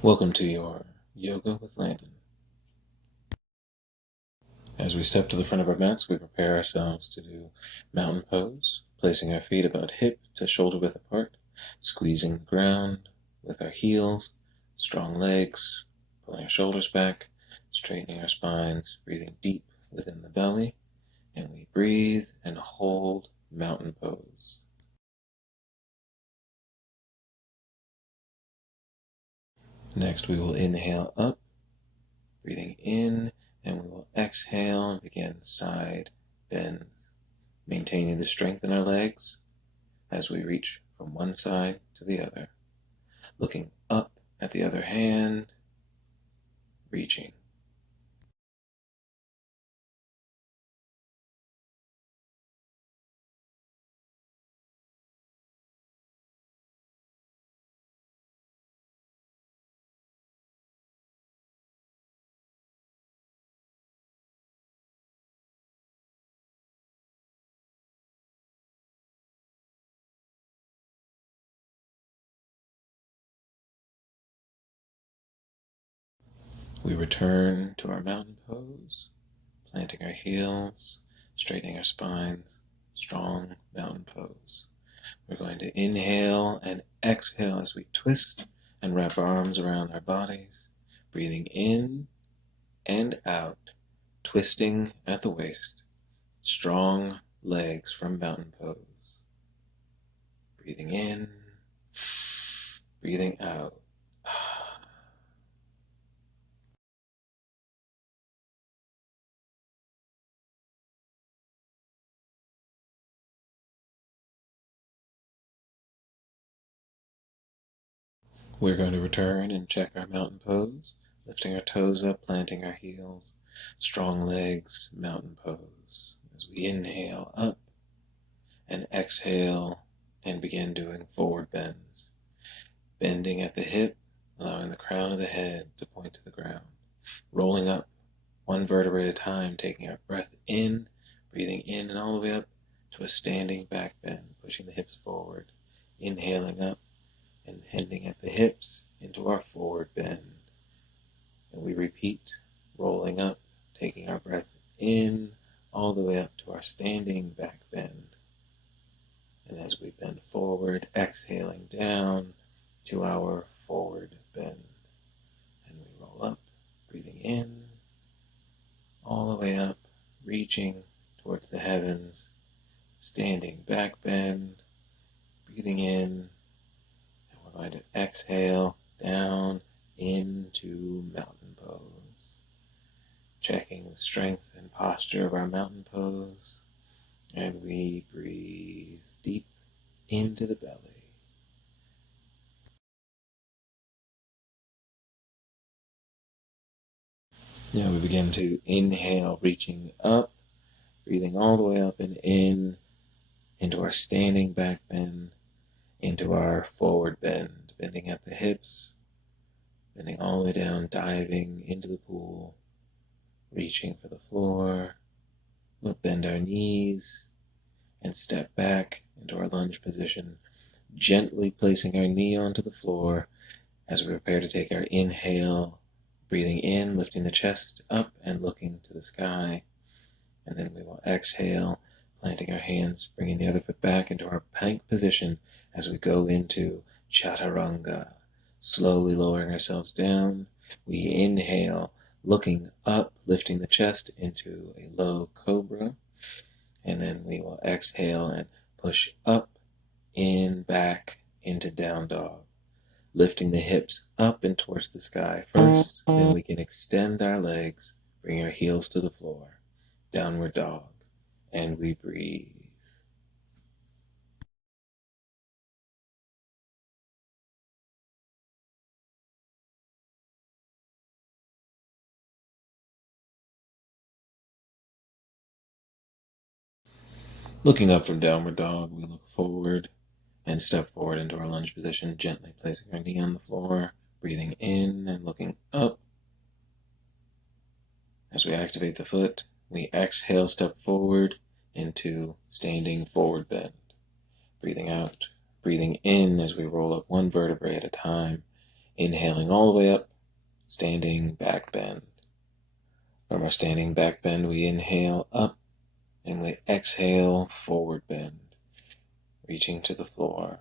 Welcome to your Yoga with Landon. As we step to the front of our mats, we prepare ourselves to do mountain pose, placing our feet about hip to shoulder width apart, squeezing the ground with our heels, strong legs, pulling our shoulders back, straightening our spines, breathing deep within the belly, and we breathe and hold mountain pose. Next, we will inhale up, breathing in, and we will exhale and begin side bends, maintaining the strength in our legs as we reach from one side to the other, looking up at the other hand, reaching. We return to our mountain pose, planting our heels, straightening our spines, strong mountain pose. We're going to inhale and exhale as we twist and wrap our arms around our bodies, breathing in and out, twisting at the waist, strong legs from mountain pose. Breathing in, breathing out. We're going to return and check our mountain pose, lifting our toes up, planting our heels, strong legs, mountain pose. As we inhale up and exhale and begin doing forward bends, bending at the hip, allowing the crown of the head to point to the ground, rolling up one vertebrae at a time, taking our breath in, breathing in and all the way up to a standing back bend, pushing the hips forward, inhaling up and bending at the hips into our forward bend. And we repeat, rolling up, taking our breath in all the way up to our standing back bend. And as we bend forward, exhaling down to our forward bend. And we roll up, breathing in, all the way up, reaching towards the heavens, standing back bend, breathing in, and we're going to exhale down into mountain pose. Checking the strength and posture of our mountain pose, and we breathe deep into the belly. Now we begin to inhale, reaching up, breathing all the way up and in, into our standing back bend, into our forward bend, bending at the hips, bending all the way down, diving into the pool, reaching for the floor. We'll bend our knees and step back into our lunge position, gently placing our knee onto the floor as we prepare to take our inhale, breathing in, lifting the chest up and looking to the sky. And then we will exhale, planting our hands, bringing the other foot back into our plank position as we go into chaturanga, slowly lowering ourselves down. We inhale, looking up, lifting the chest into a low cobra. And then we will exhale and push up, in, back, into down dog. Lifting the hips up and towards the sky first, then we can extend our legs, bring our heels to the floor, downward dog, and we breathe. Looking up from downward dog, we look forward and step forward into our lunge position, gently placing our knee on the floor, breathing in and looking up. As we activate the foot, we exhale, step forward into standing forward bend. Breathing out, breathing in as we roll up one vertebrae at a time, Inhaling all the way up, standing back bend. From our standing back bend, we inhale up, and we exhale forward bend, reaching to the floor.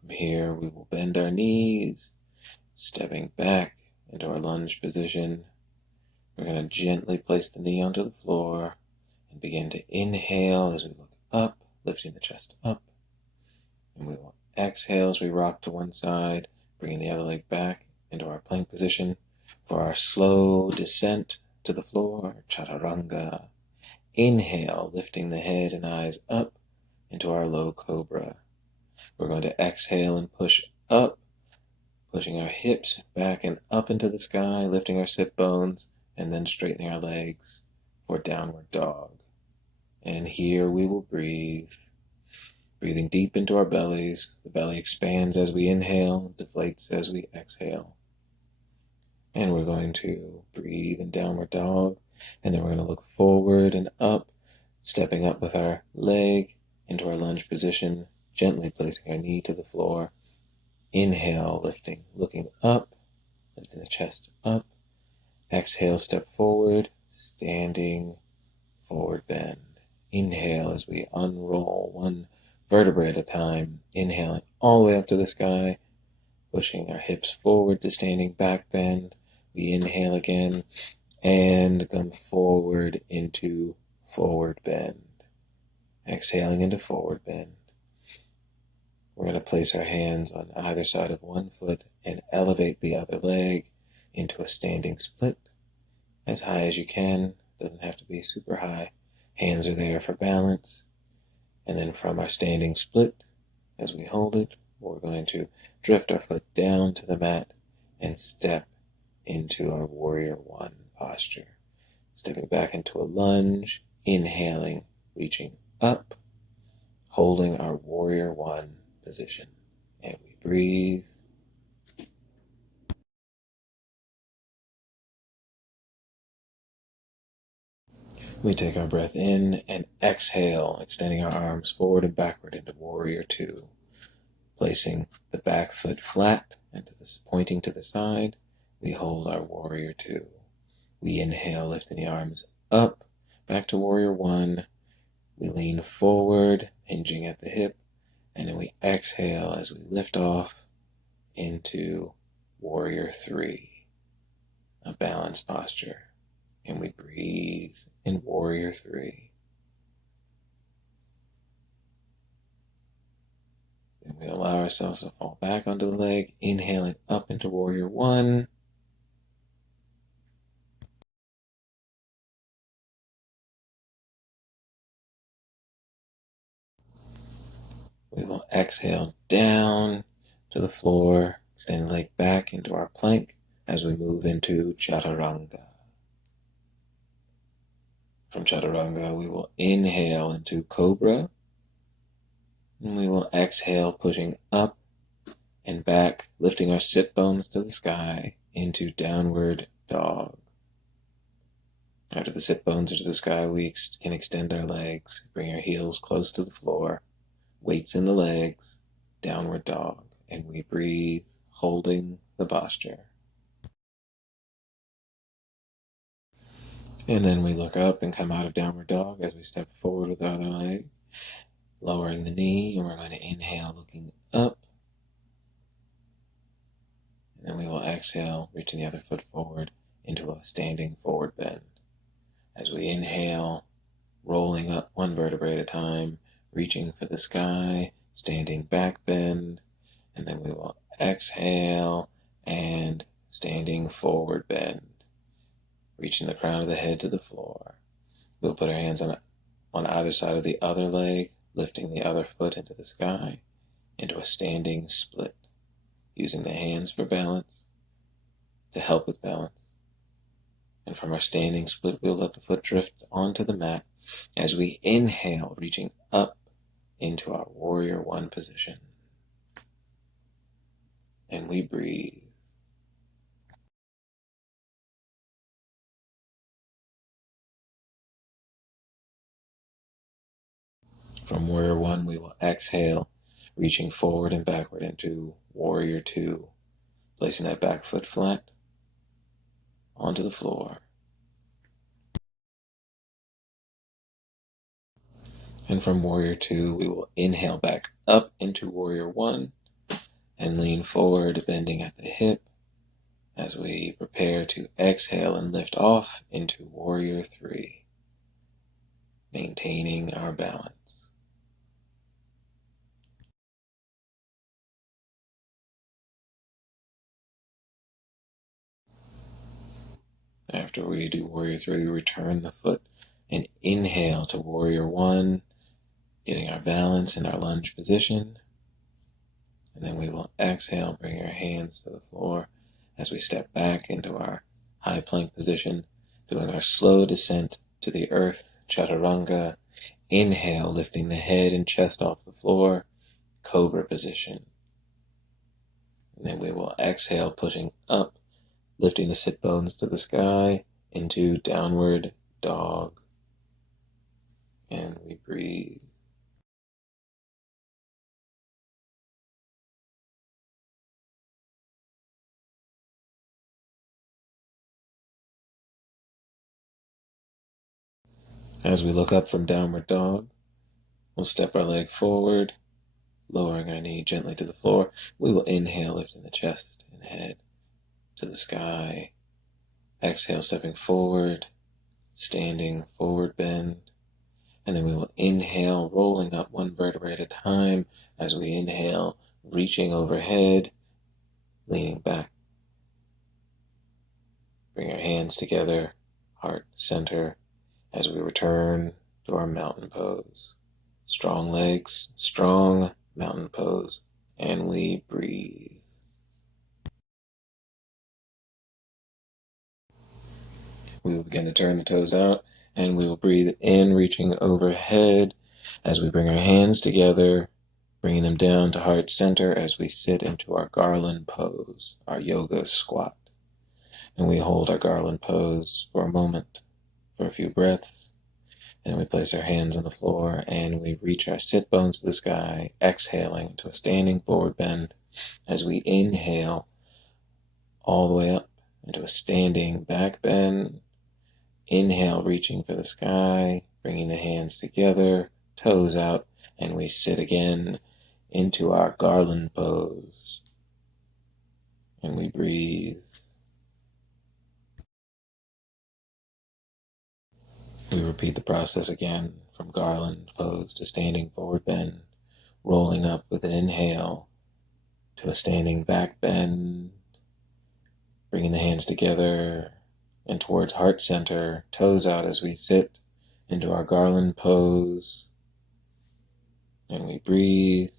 From here, we will bend our knees, stepping back into our lunge position. We're going to gently place the knee onto the floor and begin to inhale as we look up, lifting the chest up. And we will exhale as we rock to one side, bringing the other leg back into our plank position for our slow descent to the floor, chaturanga. Inhale, lifting the head and eyes up into our low cobra. We're going to exhale and push up, pushing our hips back and up into the sky, lifting our sit bones, and then straightening our legs for downward dog. And here we will breathe, breathing deep into our bellies. The belly expands as we inhale, deflates as we exhale. And we're going to breathe in downward dog, and then we're going to look forward and up, stepping up with our leg into our lunge position, gently placing our knee to the floor. Inhale, lifting, looking up, lifting the chest up. Exhale, step forward, standing forward bend. Inhale as we unroll one vertebrae at a time, inhaling all the way up to the sky, pushing our hips forward to standing back bend. We inhale again and come forward into forward bend. Exhaling into forward bend. We're going to place our hands on either side of one foot and elevate the other leg into a standing split as high as you can. Doesn't have to be super high. Hands are there for balance. And then from our standing split, as we hold it, we're going to drift our foot down to the mat and step into our warrior one posture. Stepping back into a lunge, inhaling, reaching up, holding our warrior one position. And we breathe. We take our breath in and exhale, extending our arms forward and backward into warrior two. Placing the back foot flat and pointing to the side, we hold our warrior two. We inhale, lifting the arms up, back to warrior one. We lean forward, hinging at the hip, and then we exhale as we lift off into warrior three, a balanced posture. And we breathe in warrior three. Then we allow ourselves to fall back onto the leg, inhaling up into warrior one. We will exhale down to the floor, extend the leg back into our plank as we move into chaturanga. From chaturanga, we will inhale into cobra, and we will exhale, pushing up and back, lifting our sit bones to the sky into downward dog. After the sit bones are to the sky, we can extend our legs, bring our heels close to the floor, weights in the legs, downward dog, and we breathe, holding the posture. And then we look up and come out of downward dog as we step forward with our other leg, lowering the knee, and we're going to inhale, looking up. And then we will exhale, reaching the other foot forward into a standing forward bend. As we inhale, rolling up one vertebrae at a time, reaching for the sky, standing back bend, and then we will exhale and standing forward bend, reaching the crown of the head to the floor. We'll put our hands on either side of the other leg, lifting the other foot into the sky, into a standing split, using the hands for balance, to help with balance. And from our standing split, we'll let the foot drift onto the mat as we inhale, reaching up into our warrior one position. And we breathe. From warrior one, we will exhale, reaching forward and backward into warrior two, placing that back foot flat onto the floor. And from Warrior 2, we will inhale back up into Warrior 1 and lean forward, bending at the hip as we prepare to exhale and lift off into Warrior 3, maintaining our balance. After we do Warrior 3, we return the foot and inhale to Warrior 1, getting our balance in our lunge position. And then we will exhale, bring our hands to the floor as we step back into our high plank position, doing our slow descent to the earth, chaturanga. Inhale, lifting the head and chest off the floor, cobra position. And then we will exhale, pushing up, lifting the sit bones to the sky into downward dog. And we breathe. As we look up from downward dog, we'll step our leg forward, lowering our knee gently to the floor. We will inhale, lifting the chest and head to the sky. Exhale, stepping forward, standing forward bend. And then we will inhale, rolling up one vertebrae at a time as we inhale, reaching overhead, leaning back. Bring our hands together, heart center, as we return to our mountain pose. Strong legs, strong mountain pose, and we breathe. We will begin to turn the toes out, and we will breathe in, reaching overhead as we bring our hands together, bringing them down to heart center as we sit into our garland pose, our yoga squat. And we hold our garland pose for a moment, for a few breaths, and we place our hands on the floor and we reach our sit bones to the sky, exhaling into a standing forward bend as we inhale all the way up into a standing back bend. Inhale, reaching for the sky, bringing the hands together, toes out, and we sit again into our garland pose. And we breathe. We repeat the process again from garland pose to standing forward bend, rolling up with an inhale to a standing back bend, bringing the hands together and towards heart center, toes out as we sit into our garland pose, and we breathe.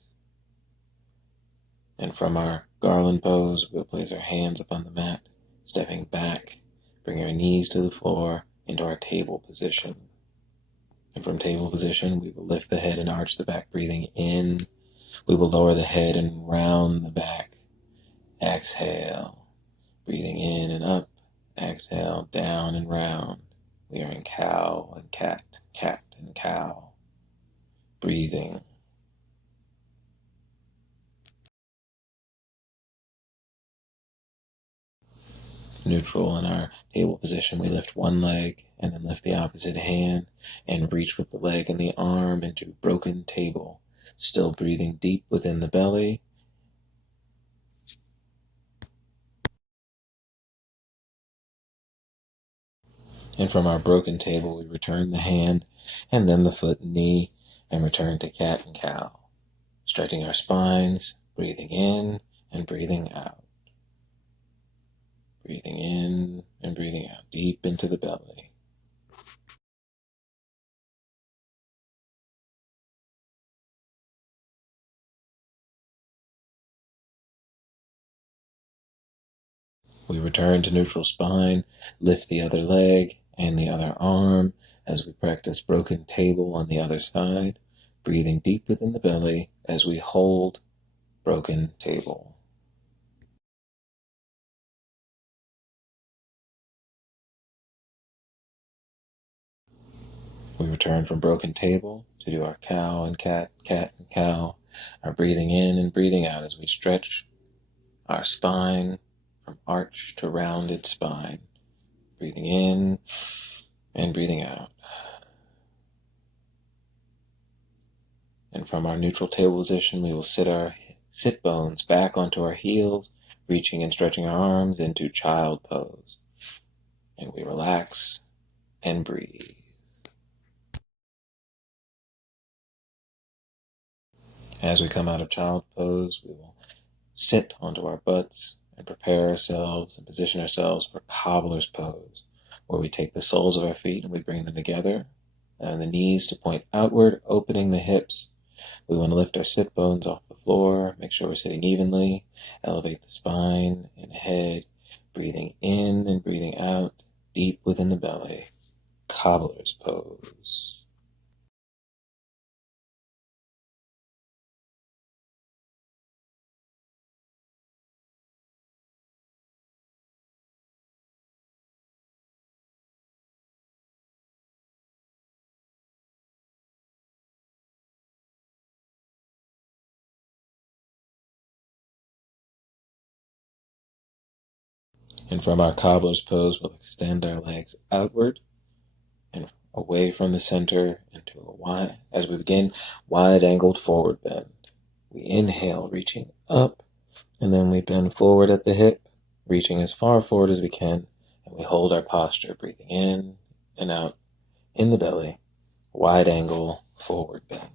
And from our garland pose, we'll place our hands upon the mat, stepping back, bring our knees to the floor into our table position. And from table position, we will lift the head and arch the back, breathing in. We will lower the head and round the back. Exhale, breathing in and up. Exhale, down and round. We are in cow and cat, cat and cow. Breathing. Neutral in our table position, we lift one leg and then lift the opposite hand and reach with the leg and the arm into broken table. Still breathing deep within the belly. And from our broken table, we return the hand and then the foot and knee and return to cat and cow. Stretching our spines, breathing in and breathing out. Breathing in and breathing out deep into the belly. We return to neutral spine, lift the other leg and the other arm as we practice broken table on the other side, breathing deep within the belly as we hold broken table. We return from broken table to do our cow and cat, cat and cow, our breathing in and breathing out as we stretch our spine, from arch to rounded spine. Breathing in and breathing out. And from our neutral table position, we will sit our sit bones back onto our heels, reaching and stretching our arms into child pose. And we relax and breathe. As we come out of child pose, we will sit onto our butts and prepare ourselves and position ourselves for cobbler's pose, where we take the soles of our feet and we bring them together, and the knees to point outward, opening the hips. We want to lift our sit bones off the floor, make sure we're sitting evenly, elevate the spine and head, breathing in and breathing out, deep within the belly. Cobbler's pose. And from our cobbler's pose, we'll extend our legs outward and away from the center into a wide, as we begin, wide-angled forward bend. We inhale, reaching up, and then we bend forward at the hip, reaching as far forward as we can, and we hold our posture, breathing in and out in the belly, wide-angle forward bend.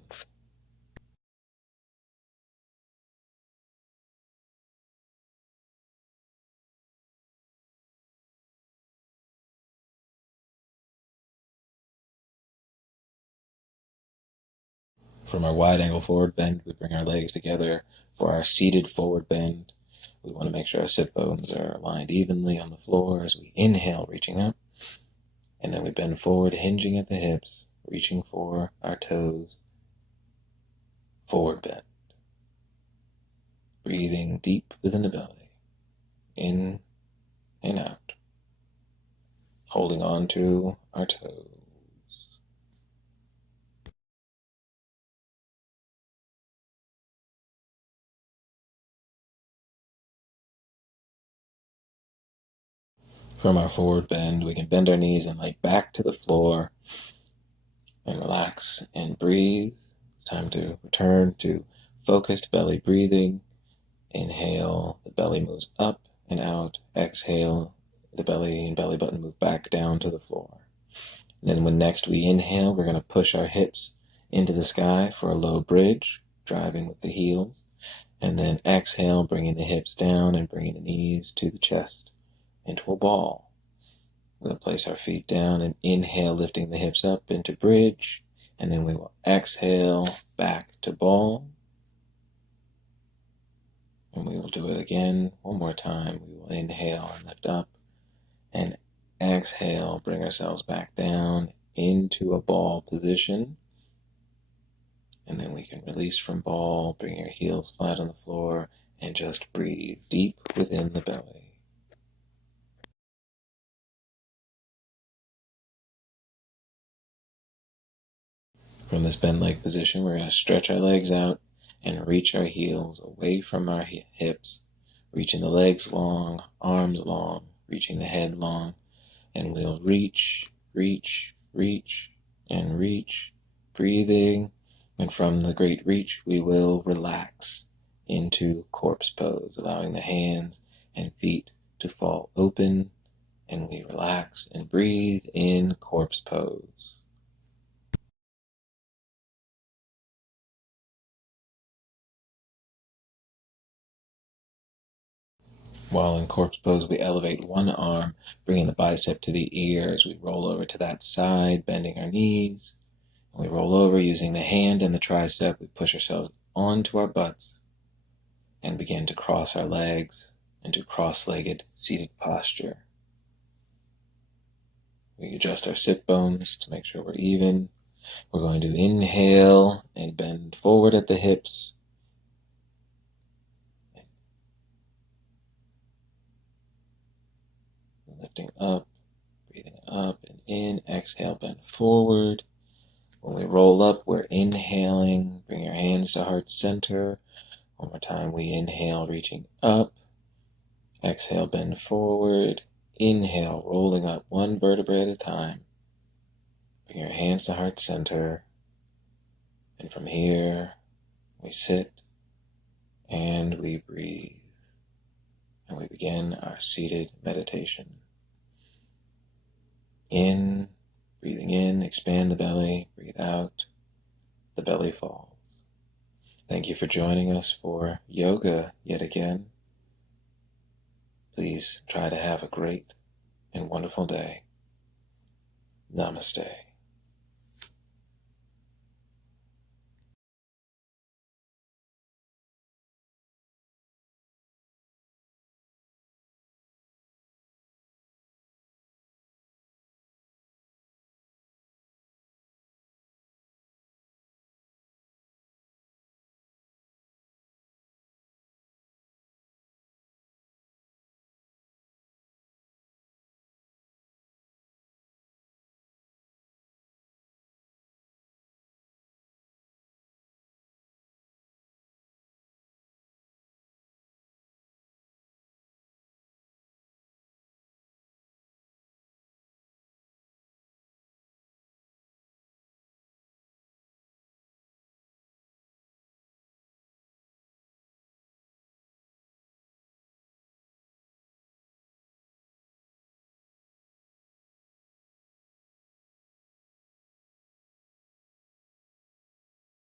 From our wide angle forward bend, we bring our legs together for our seated forward bend. We want to make sure our sit bones are aligned evenly on the floor as we inhale, reaching up. And then we bend forward, hinging at the hips, reaching for our toes. Forward bend. Breathing deep within the belly. In and out. Holding on to our toes. From our forward bend, we can bend our knees and lay back to the floor and relax and breathe. It's time to return to focused belly breathing. Inhale, the belly moves up and out. Exhale, the belly and belly button move back down to the floor. And then when next we inhale, we're going to push our hips into the sky for a low bridge, driving with the heels. And then exhale, bringing the hips down and bringing the knees to the chest into a ball. We'll place our feet down and inhale, lifting the hips up into bridge. And then we will exhale back to ball. And we will do it again one more time. We will inhale and lift up. And exhale, bring ourselves back down into a ball position. And then we can release from ball, bring your heels flat on the floor, and just breathe deep within the belly. From this bent leg position, we're going to stretch our legs out and reach our heels away from our hips, reaching the legs long, arms long, reaching the head long, and we'll reach, reach, reach, and reach, breathing, and from the great reach, we will relax into corpse pose, allowing the hands and feet to fall open, and we relax and breathe in corpse pose. While in corpse pose, we elevate one arm, bringing the bicep to the ear as we roll over to that side, bending our knees. And we roll over using the hand and the tricep. We push ourselves onto our butts and begin to cross our legs into cross-legged seated posture. We adjust our sit bones to make sure we're even. We're going to inhale and bend forward at the hips. Lifting up, breathing up and in. Exhale, bend forward. When we roll up, we're inhaling. Bring your hands to heart center. One more time, we inhale, reaching up. Exhale, bend forward. Inhale, rolling up one vertebrae at a time. Bring your hands to heart center. And from here, we sit and we breathe. And we begin our seated meditation. In, breathing in, expand the belly. Breathe out, the belly falls. Thank you for joining us for yoga yet again. Please try to have a great and wonderful day. Namaste.